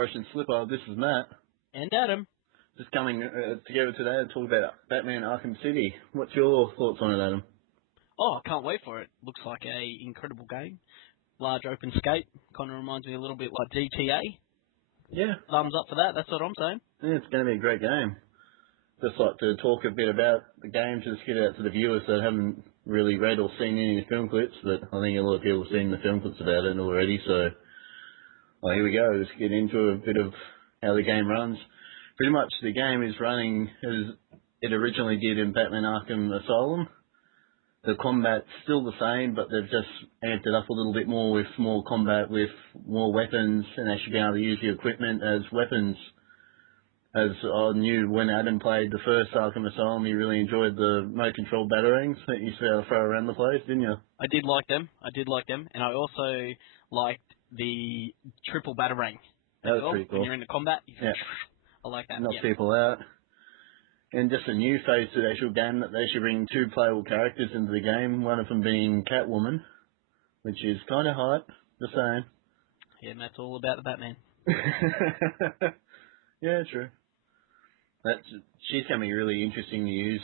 Operation Slipper. This is Matt. And Adam. Just coming together today to talk about Batman Arkham City. What's your thoughts on it, Adam? Oh, I can't wait for it. Looks like a incredible game. Large open scape. Kind of reminds me a little bit like GTA. Yeah. Thumbs up for that. That's what I'm saying. Yeah, it's going to be a great game. Just like to talk a bit about the game to just get out to the viewers that haven't really read or seen any of the film clips, but I think a lot of people have seen the film clips about it already, so well, here we go. Let's get into a bit of how the game runs. Pretty much the game is running as it originally did in Batman Arkham Asylum. The combat's still the same, but they've just amped it up a little bit more with more combat, with more weapons, and actually being able to use the equipment as weapons. As I knew when Adam played the first Arkham Asylum, he really enjoyed the remote-controlled batarangs that you used to be able to throw around the place, didn't you? I did like them. And I also liked the triple batarang. That was pretty cool. When you're in the combat, yeah. I like that. Knock people out. And just a new phase to the actual game that they should bring two playable characters into the game, one of them being Catwoman, which is kind of hot, just saying. Yeah, and that's all about the Batman. Yeah, true. She's going to be really interesting to use.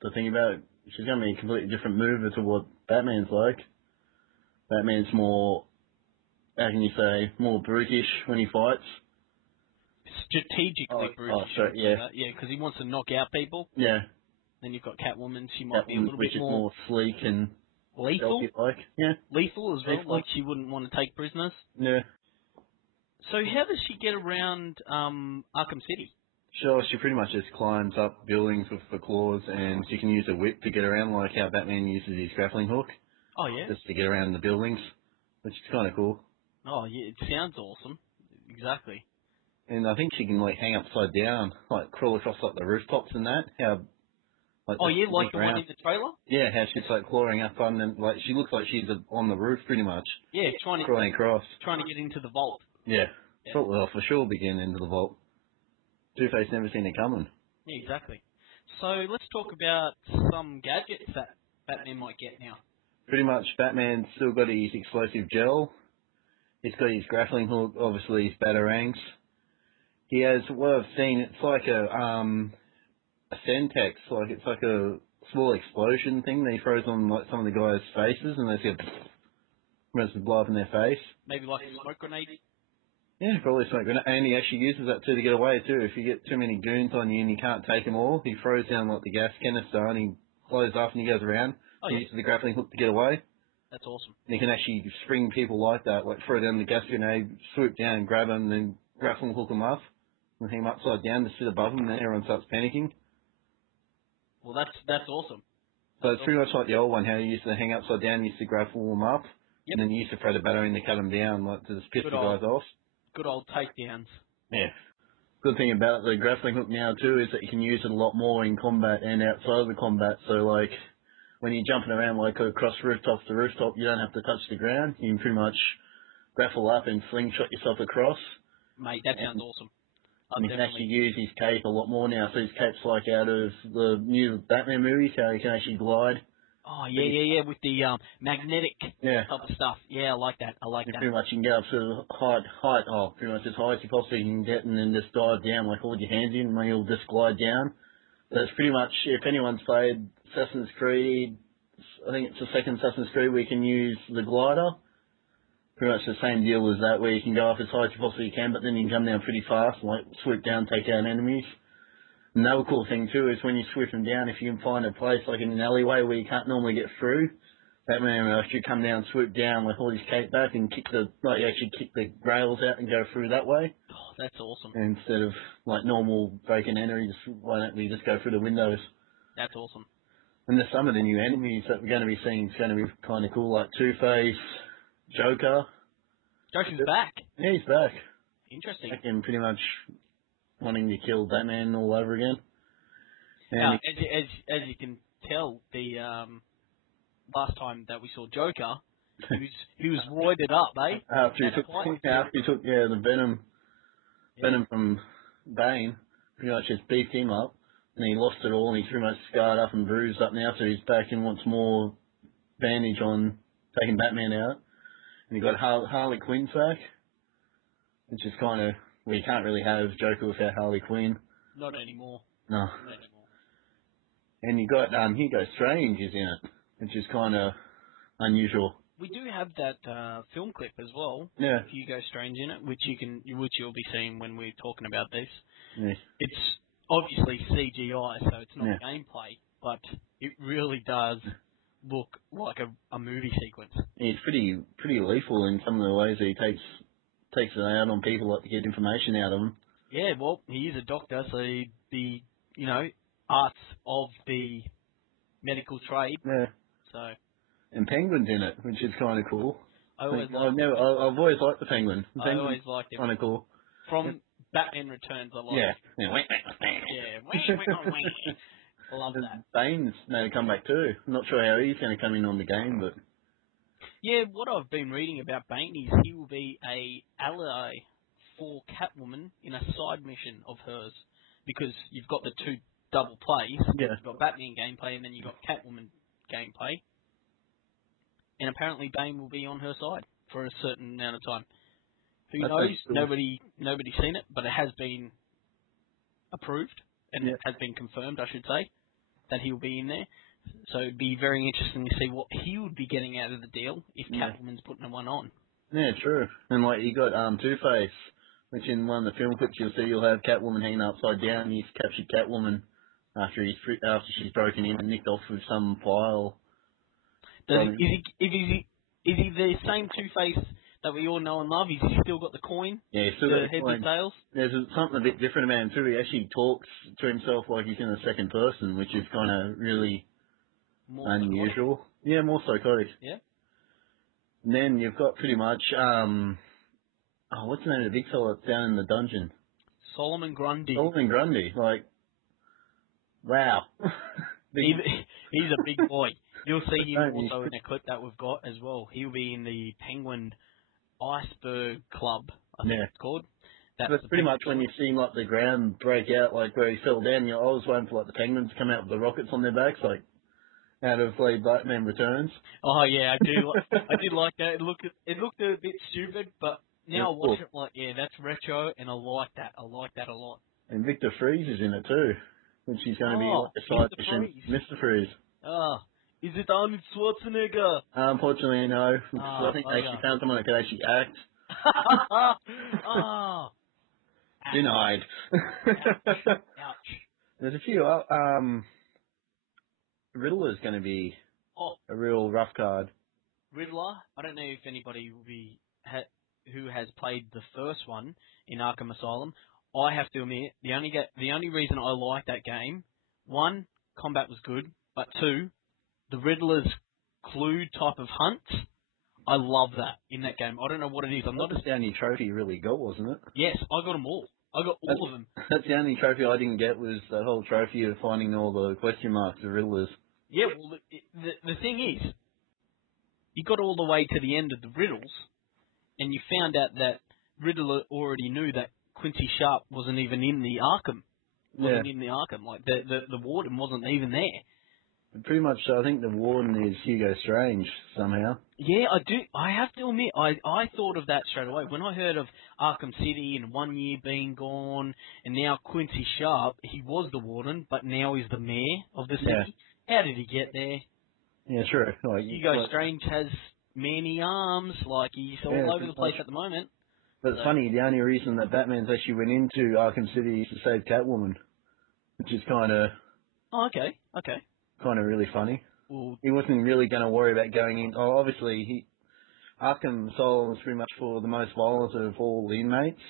The thing about it, she's going to be a completely different mover to what Batman's like. Batman's more, how can you say, more brutish when he fights. Strategically brutish. Sorry, yeah. Yeah, because he wants to knock out people. Yeah. Then you've got Catwoman. She might be a little bit more sleek and lethal. Like. Yeah. Lethal as well. Lethal. Like she wouldn't want to take prisoners. Yeah. So how does she get around Arkham City? Sure, she pretty much just climbs up buildings with the claws, and she can use a whip to get around, like how Batman uses his grappling hook. Oh, yeah? Just to get around the buildings, which is kind of cool. Oh, yeah, it sounds awesome. Exactly. And I think she can, like, hang upside down, like, crawl across, like, the rooftops and that. How, like, oh, yeah, like the one in the trailer? Yeah, how she's, like, clawing up on them. Like, she looks like she's on the roof, pretty much. Yeah, crawling across. Trying to get into the vault. Yeah. Well, for sure be getting into the vault. Two-Face never seen it coming. Yeah, exactly. So let's talk about some gadgets that Batman might get now. Pretty much, Batman's still got his explosive gel. He's got his grappling hook, obviously his batarangs. He has, what I've seen, it's like a Sentex, like it's like a small explosion thing that he throws on like some of the guys' faces, and they just go blow up in their face. Maybe like a smoke grenade. Yeah, probably smoke grenade. And he actually uses that too to get away too. If you get too many goons on you and you can't take them all, he throws down like the gas canister and he blows up and he goes around. Oh, he yeah. uses the grappling hook to get away. That's awesome. And you can actually spring people like that, like throw down the gas grenade, swoop down and grab them, and then grappling hook them up and hang them upside down to sit above them, and then everyone starts panicking. Well, that's awesome. So it's pretty much like the old one, how you used to hang upside down, you used to grapple them up, and then you used to throw the battering to cut them down, like to just piss the guys off. Good old takedowns. Yeah. Good thing about the grappling hook now too is that you can use it a lot more in combat and outside of the combat. So like when you're jumping around like across rooftop to rooftop, you don't have to touch the ground. You can pretty much grapple up and slingshot yourself across. Mate, that sounds awesome. And you can actually use his cape a lot more now. So his cape's like out of the new Batman movie, so he can actually glide. Oh, yeah, with the magnetic type of stuff. Yeah, I like that. Pretty much you can get up to height, pretty much as high as you possibly can get, and then just dive down, like hold your hands in, and you'll just glide down. That's pretty much, if anyone's played Assassin's Creed, I think it's the second Assassin's Creed where you can use the glider. Pretty much the same deal as that, where you can go up as high as you possibly can, but then you can come down pretty fast, like swoop down, take down enemies. Another cool thing too is when you swoop them down, if you can find a place like in an alleyway where you can't normally get through, Batman will actually come down, swoop down, like hold his cape back and kick the rails out and go through that way. Oh, that's awesome. Instead of like normal breaking entry, why don't we just go through the windows? That's awesome. And there's some of the new enemies that we're going to be seeing is going to be kind of cool, like Two-Face, Joker. Joker's back. Yeah, he's back. Interesting. Back and pretty much wanting to kill Batman all over again. And as you can tell, the last time that we saw Joker, he was roided up, eh? After he took the venom from Bane, pretty much just beefed him up, and he lost it all, and he's pretty much scarred up and bruised up now, so he's back and wants more bandage on taking Batman out. And he got Harley Quinn's back. which is kind of, well, you can't really have Joker without Harley Quinn. Not anymore. No. Not anymore. And you got Hugo Strange is in it, which is kind of unusual. We do have that film clip as well. Yeah. Hugo Strange in it, which you'll be seeing when we're talking about this. Yeah. It's obviously CGI, so it's not gameplay, but it really does look like a movie sequence. He's pretty lethal in some of the ways that he takes it out on people, like to get information out of them. Yeah, well, he is a doctor, so the arts of the medical trade. Yeah. So. And Penguin's in it, which is kind of cool. I've always liked the Penguin. I always liked him. Kind of cool. From Batman Returns, I like it. Yeah. I love that. Bane's made a comeback too. I'm not sure how he's going to come in on the game, but... Yeah, what I've been reading about Bane is he will be a ally for Catwoman in a side mission of hers, because you've got the two double plays. Yeah. You've got Batman gameplay, and then you've got Catwoman gameplay. And apparently Bane will be on her side for a certain amount of time. Who knows? Cool. Nobody's seen it, but it has been approved, and it has been confirmed, I should say, that he'll be in there. So it'd be very interesting to see what he would be getting out of the deal if Catwoman's putting one on. Yeah, true. And like you got Two-Face, which in one of the film clips you'll see, you'll have Catwoman hanging upside down. He's captured Catwoman after she's broken in and nicked off with some file. Is he the same Two-Face that we all know and love? Has he still got the coin? Yeah, he's still got the heads coin. and tails? There's something a bit different about him too. He actually talks to himself like he's in the second person, which is kind of really more unusual. Psychotic. Yeah, more psychotic. Yeah. And then you've got pretty much, what's the name of the big fella that's down in the dungeon? Solomon Grundy. Solomon Grundy, like, wow. He's a big boy. You'll see him also in a clip that we've got as well. He'll be in the Penguin Iceberg Club, I think it's called. That's pretty much when you see like the ground break out, like where he fell down. I was waiting for like the penguins to come out with the rockets on their backs, like out of Batman Returns. Oh yeah, I did like that. It looked a bit stupid, but now I watch it like, that's retro, and I like that. I like that a lot. And Victor Freeze is in it too, which is going to be like a side mission. Mr. Freeze. Is it Arnold Schwarzenegger? Unfortunately, no. I think they actually found someone that could actually act. Denied. Ouch. There's a few. Riddler's going to be a real rough card. Riddler? I don't know if anybody will be who has played the first one in Arkham Asylum. I have to admit, the only reason I like that game, one, combat was good, but two, the Riddler's clue type of hunts, I love that in that game. I don't know what it is. That's the only trophy you really got, wasn't it? Yes, I got them all. I got all of them. That's the only trophy I didn't get, was the whole trophy of finding all the question marks of Riddlers. Yeah, well, the thing is, you got all the way to the end of the riddles, and you found out that Riddler already knew that Quincy Sharp wasn't even in the Arkham. In the Arkham. Like, the warden wasn't even there. Pretty much, I think the warden is Hugo Strange, somehow. Yeah, I do. I have to admit, I thought of that straight away. When I heard of Arkham City and 1 year being gone, and now Quincy Sharp, he was the warden, but now he's the mayor of the city. Yeah. How did he get there? Yeah, sure. Like, Hugo Strange has many arms, like he's all over the place at the moment. But it's funny, the only reason that Batman's actually went into Arkham City is to save Catwoman, which is kind of... Oh, okay. Kind of really funny. Well, he wasn't really going to worry about going in. Oh, obviously, Arkham Asylum is pretty much for the most violent of all the inmates.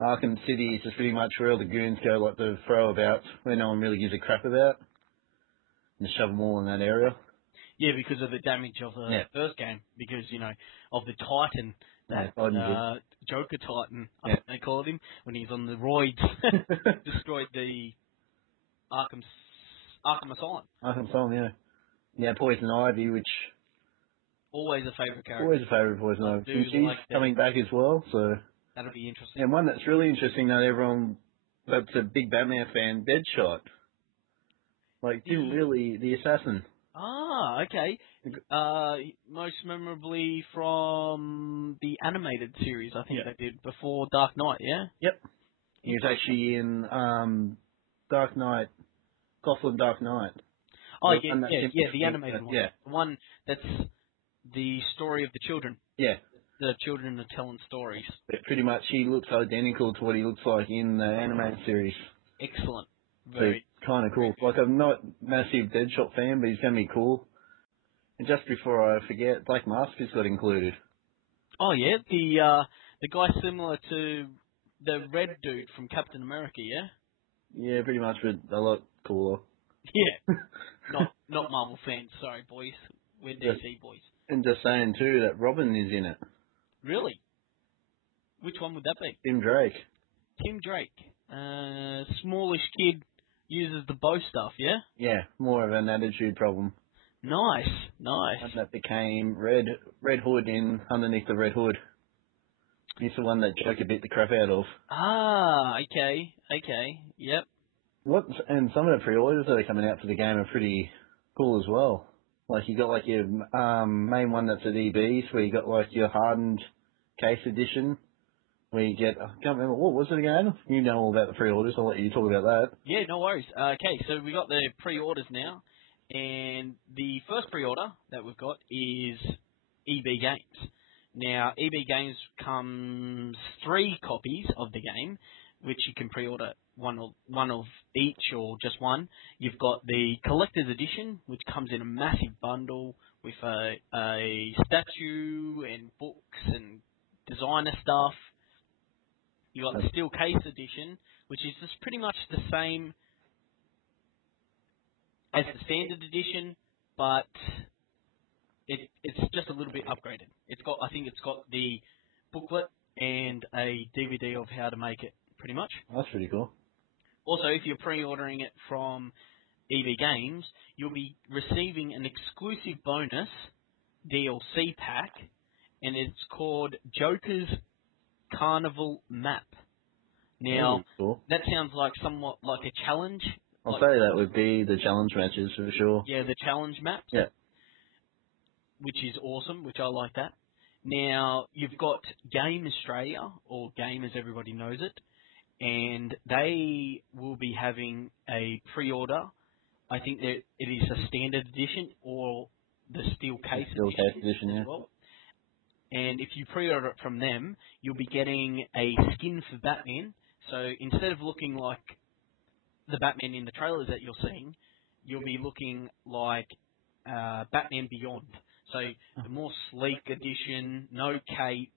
Arkham City is just pretty much where all the goons go, like the throwabouts, where no one really gives a crap about. And shove them all in that area. Yeah, because of the damage of the first game. Because, of the Titan, that Joker Titan, I think they called him, when he's on the roids, destroyed the Arkham Asylum. Arkham Asylum, yeah. Yeah, Poison Ivy, which... Always a favourite character. Always a favourite Poison Ivy. She's coming back as well, so... That'll be interesting. And one that's really interesting that that's a big Batman fan, Deadshot. Like, didn't really... The assassin. Ah, okay. Most memorably from the animated series, I think they did before Dark Knight. Yeah. Yep. He was actually in Dark Knight, Gotham Dark Knight. Oh, the animated one. Yeah. The one that's the story of the children. Yeah. The children are telling stories. But pretty much he looks identical to what he looks like in the animated series. Excellent. Very kind of cool. Like, I'm not a massive Deadshot fan, but he's going to be cool. And just before I forget, Black Mask has got included. Oh, yeah? The guy similar to the red dude from Captain America, yeah? Yeah, pretty much, but a lot cooler. Yeah. Not Marvel fans, sorry, boys. We're DC boys. And just saying, too, that Robin is in it. Really? Which one would that be? Tim Drake. Tim Drake. Smallish kid uses the bow stuff, yeah? Yeah, more of an attitude problem. Nice. And that became Red Hood in Underneath the Red Hood. He's the one that Joker beat the crap out of. Ah, okay, yep. And some of the pre-orders that are coming out for the game are pretty cool as well. Like, you got like your main one that's at EB's, where you got like your hardened case edition, where you get, I can't remember, what was it again? You know all about the pre-orders, I'll let you talk about that. Yeah, no worries. Okay, so we got the pre-orders now, and the first pre-order that we've got is EB Games. Now, EB Games comes 3 copies of the game, which you can pre-order one of each or just one. You've got the collector's edition, which comes in a massive bundle with a statue and books and designer stuff. You got the steel case edition, which is just pretty much the same as the standard edition, but it's just a little bit upgraded. I think it's got the booklet and a DVD of how to make it, pretty much. That's pretty cool. Also, if you're pre-ordering it from EB Games, you'll be receiving an exclusive bonus DLC pack, and it's called Joker's Carnival Map. Now, cool. That sounds like somewhat like a challenge. I'll say that would be the challenge matches for sure. Yeah, the challenge maps. Yeah. Which is awesome, which I like that. Now, you've got Game Australia, or Game as everybody knows it, and they will be having a pre-order. I think that it is a standard edition or the steel case edition as well. And if you pre-order it from them, you'll be getting a skin for Batman. So instead of looking like the Batman in the trailers that you're seeing, you'll be looking like Batman Beyond. So the more sleek edition, no cape,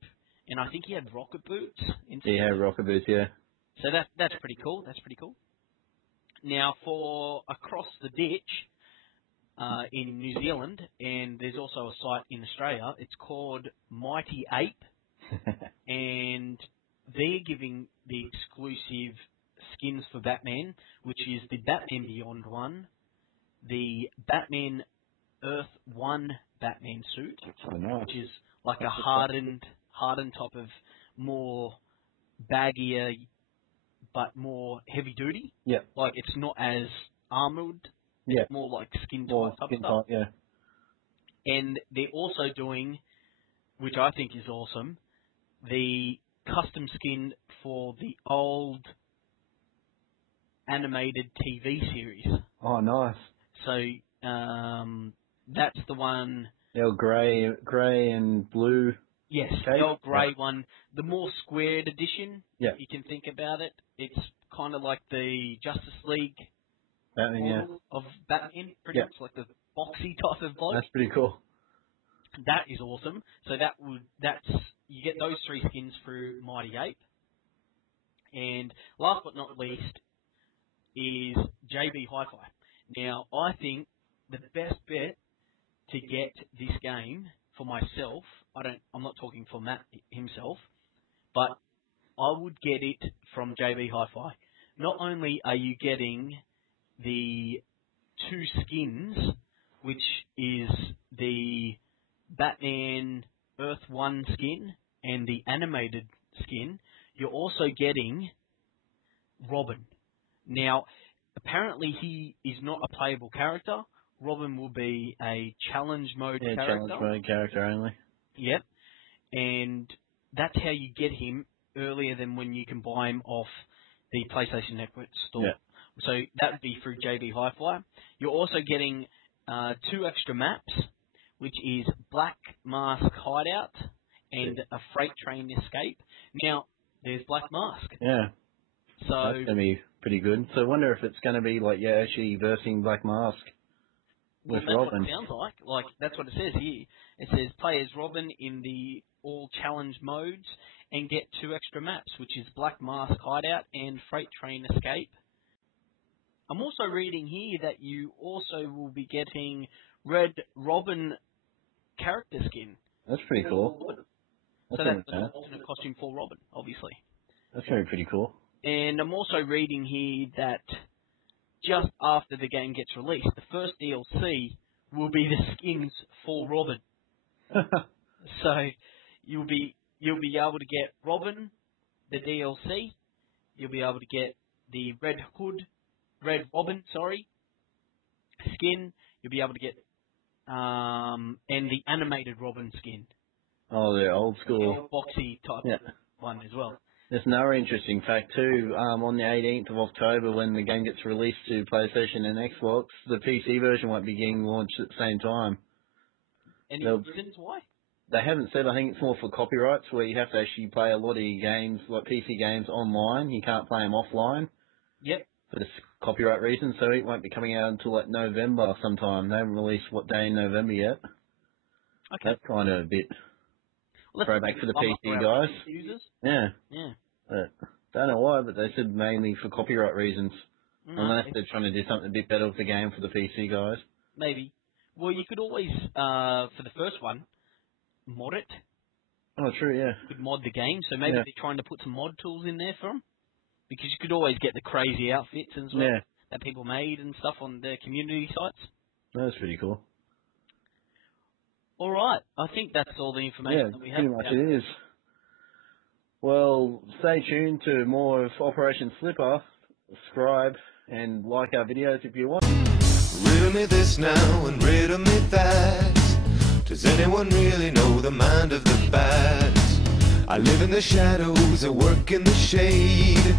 and I think he had rocket boots. He had rocket boots, yeah. So that's pretty cool. Now for Across the Ditch in New Zealand, and there's also a site in Australia. It's called MightyAPE, and they're giving the exclusive skins for Batman, which is the Batman Beyond one, the Batman Earth 1 Batman suit, which is like a hardened type of more baggier but more heavy duty. Yeah. Like it's not as armoured. Yeah. It's more like skin tight type stuff. Yeah. And they're also doing, which I think is awesome, the custom skin for the old animated TV series. Oh, nice. So that's the one. The grey and blue. Yes, the old grey one, the more squared edition. Yeah. You can think about it. It's kind of like the Justice League Batman, of Batman, pretty much like the boxy type of bloke. That's pretty cool. That is awesome. So you get those 3 skins through MightyAPE. And last but not least is JB Hi-Fi. Now, I think the best bet to get this game for myself, I'm not talking for Matt himself, but I would get it from JB Hi-Fi. Not only are you getting the 2 skins, which is the Batman Earth 1 skin and the animated skin, you're also getting Robin. Now, apparently he is not a playable character, Robin will be a challenge mode Yeah, character. challenge mode character only. Yep. And that's how you get him earlier than when you can buy him off the PlayStation Network store. Yeah. So that would be through JB Hi-Fi. You're also getting 2 extra maps, which is Black Mask Hideout and a Freight Train Escape. Now, there's Black Mask. Yeah. So That's going to be pretty good. So I wonder if it's going to be like, yeah, actually versing Black Mask with that's Robin. what it sounds like. Like, that's what it says here. It says play as Robin in the all challenge modes and get 2 extra maps, which is Black Mask Hideout and Freight Train Escape. I'm also reading here that you also will be getting Red Robin character skin. That's pretty cool. So that's an alternate costume for Robin, obviously. That's very pretty cool. And I'm also reading here that just after the game gets released, the first DLC will be the skins for Robin. So you'll be able to get Robin, the DLC. You'll be able to get the Red Robin, skin. You'll be able to get and the animated Robin skin. Oh, the old school. The boxy type one as well. There's another interesting fact too. On the 18th of October, when the game gets released to PlayStation and Xbox, the PC version won't be getting launched at the same time. Any reasons why? They haven't said. I think it's more for copyrights, where you have to actually play a lot of your games, like PC games, online. You can't play them offline. Yep. For this copyright reasons, so it won't be coming out until like November sometime. They haven't released what day in November yet. Okay. That's kind of a bit throwback for the PC guys. Users. Yeah. Yeah. But don't know why, but they said mainly for copyright reasons. Unless they're trying to do something a bit better with the game for the PC guys. Maybe. Well, you could always, for the first one, mod it. Oh, true, yeah. You could mod the game, so maybe they're trying to put some mod tools in there for them. Because you could always get the crazy outfits as well that people made and stuff on their community sites. That's pretty cool. All right. I think that's all the information that we have. Pretty much it is. Well, stay tuned to more of Operation Slipper. Subscribe and like our videos if you want. Riddle me this now and riddle me that. Does anyone really know the mind of the bat? I live in the shadows, I work in the shade.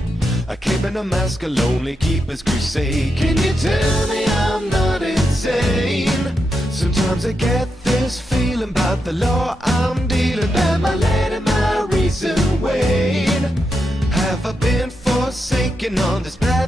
A cape and a mask, a lonely keeper's crusade. Can you tell me I'm not insane? Sometimes I get this feeling about the law I'm dealing. Am I letting my reason wane? Have I been forsaken on this path